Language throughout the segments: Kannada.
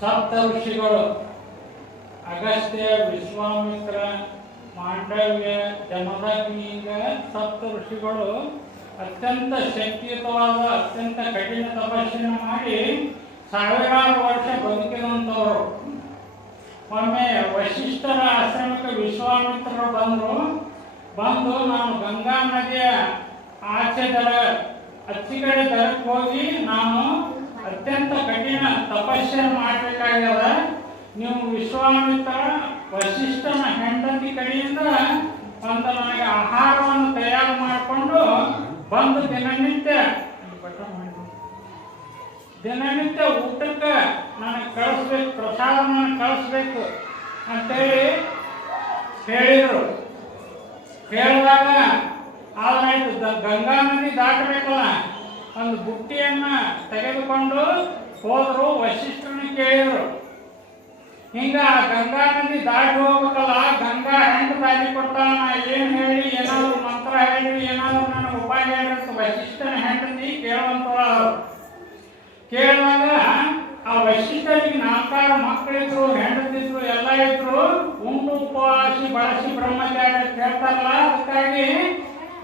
ಸಪ್ತ ಋಷಿಗಳು ಅಗಸ್ತ್ಯ, ವಿಶ್ವಾಮಿತ್ರ, ಮಾಂಡವ್ಯ, ಜಮದಗ್ನಿಯಿಂದ ಸಪ್ತ ಋಷಿಗಳು ಅತ್ಯಂತ ಶಕ್ತಿಯುತವಾದ ಅತ್ಯಂತ ಕಠಿಣ ತಪಸ್ಸನ್ನು ಮಾಡಿ ಸಾವಿರಾರು ವರ್ಷ ಬದುಕಿದಂಥವರು. ಒಮ್ಮೆ ವಶಿಷ್ಠರ ಆಶ್ರಮಕ್ಕೆ ವಿಶ್ವಾಮಿತ್ರರು ಬಂದು ನಾನು ಗಂಗಾ ನದಿಯ ಆಚೆ ದಡ ಅಚ್ಚಿಗಡೆ ದಡಕ್ಕೆ ಹೋಗಿ ನಾನು ಅತ್ಯಂತ ಕಠಿಣ ತಪಸ್ಸನ್ನು ಮಾಡಬೇಕಾಗ್ಯದ. ನೀವು ವಿಶ್ವಾಮಿತ್ರ ವಶಿಷ್ಠನ ಹೆಂಡತಿ ಕಡೆಯಿಂದ ಒಂದು ನನಗೆ ಆಹಾರವನ್ನು ತಯಾರು ಮಾಡಿಕೊಂಡು ಬಂದು ದಿನನಿತ್ಯ ಊಟಕ್ಕೆ ನನಗೆ ಕಳಿಸ್ಬೇಕು, ಪ್ರಸಾದ ನನಗೆ ಕಳಿಸ್ಬೇಕು ಅಂತೇಳಿ ಹೇಳಿದರು. ಹೇಳಿದಾಗ ಆದ್ರಾಯ್ತು, ಗಂಗಾ ನದಿ ದಾಟಬೇಕಲ್ಲ, ಒಂದು ಬುಟ್ಟಿಯನ್ನು ತೆಗೆದುಕೊಂಡು ಹೋದರು. ವಶಿಷ್ಠರನ್ನ ಕೇಳಿದರು, ಹಿಂಗ ಗಂಗಾ ನದಿ ದಾಟಿ ಹೋಗ್ಬೇಕಲ್ಲ, ಗಂಗಾ ಹೆಂಗೆ ದಾಟಿ ಕೊಡ್ತಾಳ, ಏನು ಹೇಳಿ ಏನಾದ್ರು ಮಂತ್ರ ಹೇಳಿ ಏನಾದ್ರು ನನಗೆ ಉಪಾಯ ಹೇಳಿರುತ್ತೆ ವಶಿಷ್ಠನ ಹೆಂಡತಿ ಕೇಳುವಂಥವ್ರು. ಕೇಳಿದಾಗ ಆ ವಶಿಷ್ಠರಿಗೆ 4 ಮಕ್ಕಳಿದ್ರು, ಹೆಂಡತಿದ್ರು, ಎಲ್ಲ ಇದ್ರು. ಉಂಡು ಉಪವಾಸಿ ಬಳಸಿ ಬ್ರಹ್ಮಚಾರಿ ಅಂತ ಹೇಳ್ತಾರಲ್ಲ, ಅದಕ್ಕಾಗಿ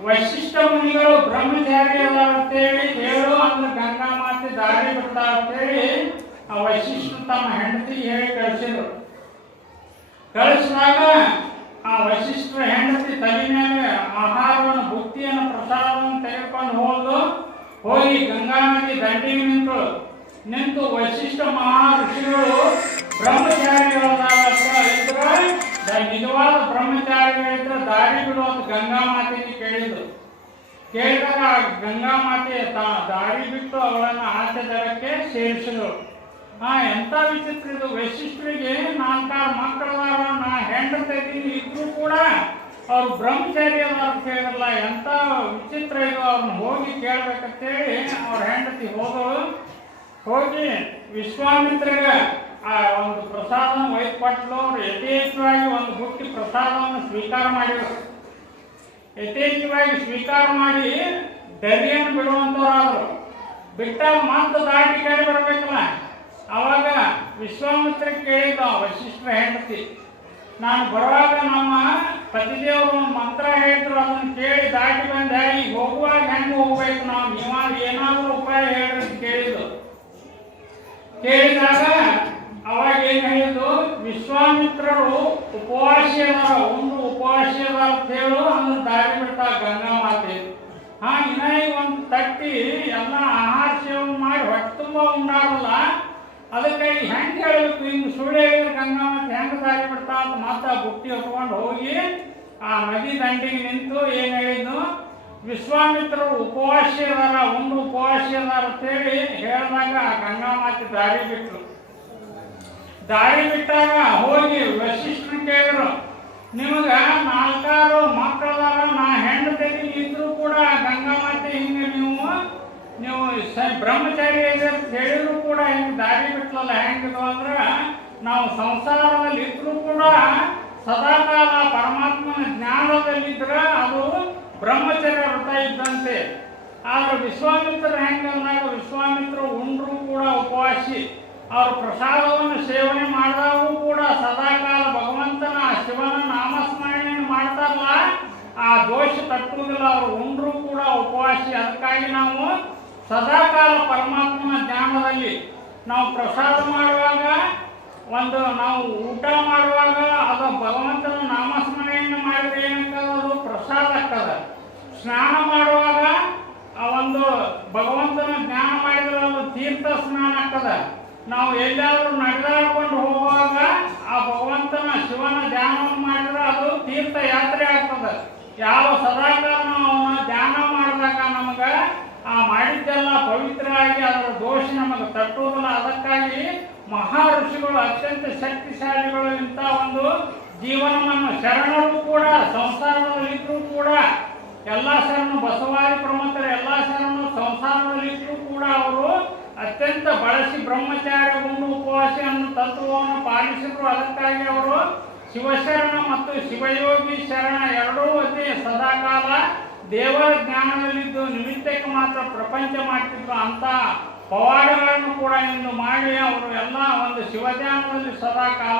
ವಶಿಷ್ಠ ಮುನಿಗಳು ಬ್ರಹ್ಮಚಾರಿ ಅಲ್ಲ ಅಂತೇಳಿ ಹೇಳು ಅಂದ್ರೆ ಗಂಗಾ ಮಾತೆ ದಾರಿ ಬಿಡ್ತಾ ಅಂತೇಳಿ ಆ ವಶಿಷ್ಠ ತಮ್ಮ ಹೆಂಡತಿಗೆ ಹೇಳಿ ಕಳಿಸಿದ್ರು. ಕಳಿಸಿದಾಗ ಆ ವಶಿಷ್ಠರ ಹೆಂಡತಿ ತಲೆ ಮೇಲೆ ಆಹಾರವನ್ನು, ಬುತ್ತಿಯನ್ನು, ಪ್ರಸಾದವನ್ನು ತೆಗೆದುಕೊಂಡು ಹೋಗಿ ಗಂಗಾ ನದಿ ದಂಡಿಗೆ ನಿಂತು ವಶಿಷ್ಠ ಮಹರ್ಷಿಗಳು ಬ್ರಹ್ಮಚಾರಿಗಳಿದ್ರೆ ನಿಜವಾದ ಬ್ರಹ್ಮಚಾರಿಗಳಿದ್ರೆ ದಾರಿ ಬಿಡುವಂತ ಗಂಗಾ ಮಾತೆಗೆ ಕೇಳಿದ್ರು. ಕೇಳಿದಾಗ ಗಂಗಾ ಮಾತೆ ದಾರಿ ಬಿಟ್ಟು ಅವಳನ್ನು ಆಚೆ ದಡಕ್ಕೆ ಸೇರಿಸಿದ್ರು. ಎಂತ ವಿಚಿತ್ರ ಇದು, ವಶಿಷ್ಠರಿಗೆ 4 ಮಕ್ಕಳದಾರ, ಹೆಂಡತಿ ಇದ್ರು ಕೂಡ ಅವ್ರು ಬ್ರಹ್ಮಚಾರಿ ಅದಾರ ಕೇಳಿದ್ರಲ್ಲ, ಎಂತ ವಿಚಿತ್ರ ಇದು, ಅವ್ರನ್ನ ಹೋಗಿ ಕೇಳ್ಬೇಕಂತೇಳಿ ಅವ್ರ ಹೆಂಡತಿ ಹೋಗಿ ವಿಶ್ವಾಮಿತ್ರಿಗೆ ಆ ಒಂದು ಪ್ರಸಾದವನ್ನು ಒಯ್ದುಕೊಟ್ಟಲು. ಅವ್ರು ಯಥೇಚ್ಛವಾಗಿ ಒಂದು ಬುಟ್ಟಿ ಪ್ರಸಾದವನ್ನು ಸ್ವೀಕಾರ ಮಾಡಿದರು. ಯಥೇಚ್ಛವಾಗಿ ಸ್ವೀಕಾರ ಮಾಡಿ ಡರಿಯನ್ನು ಬಿಡುವಂಥವ್ರಾದರು. ಬಿಟ್ಟಾಗ ಮತ್ತೆ ದಾಟಿ ಕಡೆ ಬರಬೇಕಲ್ಲ, ಅವಾಗ ವಿಶ್ವಾಮಿತ್ರ ಕೇಳಿದ ವಶಿಷ್ಠರ ಹೆಂಡತಿ, ನಾನು ಬರುವಾಗ ನಮ್ಮ ಪತಿದೇವರು ಒಂದು ಮಂತ್ರ ಹೇಳಿದ್ರು, ಅದನ್ನು ಕೇಳಿ ದಾಟಿ ಬಂದೆ, ಈಗ ಹೋಗುವಾಗ ಹೆಂಗೆ ಹೋಗ್ಬೇಕು ನಾವು, ನೀವಾಗ ಏನಾದರೂ ಉಪಾಯ ಹೇಳ್ರಿ ಅಂತ ಕೇಳಿದಾಗ ಅವಾಗ ಏನು ಹೇಳಿದ್ದು, ವಿಶ್ವಾಮಿತ್ರರು ಉಪವಾಸಿ ಅದಾರ, ಒಂದು ಉಪವಾಸಿ ಅದಾರ ಅಂತ ಹೇಳು ಅಂದ್ರೆ ದಾರಿ ಬಿಡ್ತಾ ಗಂಗಾ ಮಾತೆ. ಇನ್ನ ಒಂದು ತಟ್ಟಿ ಎಲ್ಲ ಆಹಾರ ಸೇವನೆ ಮಾಡಿ ಹೊಟ್ಟೆ ತುಂಬ ಉಂಡಾರಲ್ಲ, ಅದಕ್ಕಾಗಿ ಹೆಂಗೆ ಹೇಳಬೇಕು, ಹಿಂಗೆ ಸುಳ್ಳು ಹೇಳಿದ್ರೆ ಗಂಗಾ ಮಾತೆ ಹೆಂಗೆ ದಾರಿ ಬಿಡ್ತಾ ಅಂತ ಮತ್ತೆ ಬುಟ್ಟಿ ಹೊತ್ಕೊಂಡು ಹೋಗಿ ಆ ನದಿ ದಂಡಿಗೆ ನಿಂತು ಏನು ಹೇಳಿದ್ನು, ವಿಶ್ವಾಮಿತ್ರರು ಉಪವಾಸಿ ಅದಾರ, ಒಂದು ಉಪವಾಸಿ ಅದಾರ ಅಂತೇಳಿ ಹೇಳಿದಾಗ ಆ ಗಂಗಾ ಮಾತೆ ದಾರಿ ಬಿಟ್ಟರು. ದಾರಿ ಬಿಟ್ಟಾಗ ಹೋಗಿ ವಶಿಷ್ಠನ ಕೇಳಿದ್ರು, ನಿಮಗೆ 4 ಮಕ್ಕಳದಾರ, ಹೆಂಡತಿ ಇದ್ರು ಕೂಡ ಗಂಗಾ ಮಾತೆ ಹಿಂಗೆ ನೀವು ಬ್ರಹ್ಮಚಾರಿ ಇದೆ ಅಂತ ಹೇಳಿದ್ರು ಕೂಡ ಹಿಂಗೆ ದಾರಿ ಬಿಟ್ಲಲ್ಲ, ಹೆಂಗಿದು ಅಂದ್ರೆ ನಾವು ಸಂಸಾರದಲ್ಲಿ ಇದ್ರು ಕೂಡ ಸದಾಕಾಲ ಪರಮಾತ್ಮನ ಜ್ಞಾನದಲ್ಲಿದ್ರೆ ಅದು ಬ್ರಹ್ಮಚರ್ಯ ವ್ರತ ಇದ್ದಂತೆ. ಆದ್ರೆ ವಿಶ್ವಾಮಿತ್ರ ಹೆಂಗಂದಾಗ ವಿಶ್ವಾಮಿತ್ರರು ಉಂಡ್ರು ಕೂಡ ಉಪವಾಸಿ, ಅವರು ಪ್ರಸಾದವನ್ನು ಸೇವನೆ ಮಾಡಿದಾಗೂ ಕೂಡ ಸದಾಕಾಲ ಭಗವಂತನ ಶಿವನ ನಾಮಸ್ಮರಣೆಯನ್ನು ಮಾಡ್ತಾರಲ್ಲ, ಆ ದೋಷ ತಟ್ಟುವುದಿಲ್ಲ. ಅವರು ಉಂಡ್ರು ಕೂಡ ಉಪವಾಸಿ. ಅದಕ್ಕಾಗಿ ನಾವು ಸದಾಕಾಲ ಪರಮಾತ್ಮನ ಜ್ಞಾನದಲ್ಲಿ ನಾವು ಪ್ರಸಾದ ಮಾಡುವಾಗ, ನಾವು ಊಟ ಮಾಡುವಾಗ ಅದು ಭಗವಂತನ ನಾಮಸ್ಮರಣೆಯನ್ನು ಮಾಡಿದ್ರೆ ಏನಾಗ್ತದೆ, ಅದು ಪ್ರಸಾದ ಆಗ್ತದೆ. ಸ್ನಾನ ಮಾಡುವಾಗ ಆ ಒಂದು ಭಗವಂತನ ಜ್ಞಾನ ಮಾಡಿದ್ರೆ ಅದು ತೀರ್ಥ ಸ್ನಾನ ಆಗ್ತದೆ. ನಾವು ಎಲ್ಲಾದರೂ ನಡೆದಾಡ್ಕೊಂಡು ಹೋಗುವಾಗ ಆ ಭಗವಂತನ ಶಿವನ ಧ್ಯಾನವನ್ನು ಮಾಡಿದ್ರೆ ಅದು ತೀರ್ಥ ಯಾತ್ರೆ ಆಗ್ತದೆ. ಯಾವ ಸದಾಕಾಲ ನಾವು ಅವನ ಧ್ಯಾನ ಮಾಡಿದಾಗ ನಮಗೆ ಆ ಮಾಡಿದ್ದೆಲ್ಲ ಪವಿತ್ರ ಆಗಿ ಅದರ ದೋಷ ನಮಗೆ ತಟ್ಟುವುದಿಲ್ಲ. ಅದಕ್ಕಾಗಿ ಮಹರ್ಷಿಗಳು ಅತ್ಯಂತ ಶಕ್ತಿಶಾಲಿಗಳು. ಇಂಥ ಒಂದು ಜೀವನವನ್ನು ಶರಣರು ಕೂಡ ಸಂಸಾರದಲ್ಲಿದ್ದರೂ ಕೂಡ ಎಲ್ಲ ಶರಣು ಬಸವಾದಿ ಪ್ರಮುಖರು ಎಲ್ಲ ಶರಣು ಸಂಸಾರದಲ್ಲಿದ್ದರೂ ಕೂಡ ಅವರು ಅತ್ಯಂತ ಬಳಸಿ ಬ್ರಹ್ಮಚಾರ್ಯ ಉಂಡು ಉಪವಾಸ ಅನ್ನೋ ತತ್ವವನ್ನು ಪಾಲಿಸಿದ್ರು. ಅದಕ್ಕಾಗಿ ಅವರು ಶಿವಶರಣ ಮತ್ತು ಶಿವಯೋಗಿ ಶರಣ ಎರಡೂ ಅದೇ ಸದಾಕಾಲ ದೇವರ ಜ್ಞಾನದಲ್ಲಿದ್ದು ನಿಮಿತ್ತಕ್ಕೆ ಮಾತ್ರ ಪ್ರಪಂಚ ಮಾಡ್ತಿದ್ರು. ಅಂತ ಪವಾಡಗಳನ್ನು ಕೂಡ ಇಂದು ಮಾಡಿ ಅವರು ಎಲ್ಲ ಒಂದು ಶಿವಧ್ಯಾನದಲ್ಲಿ ಸದಾ ಕಾಲ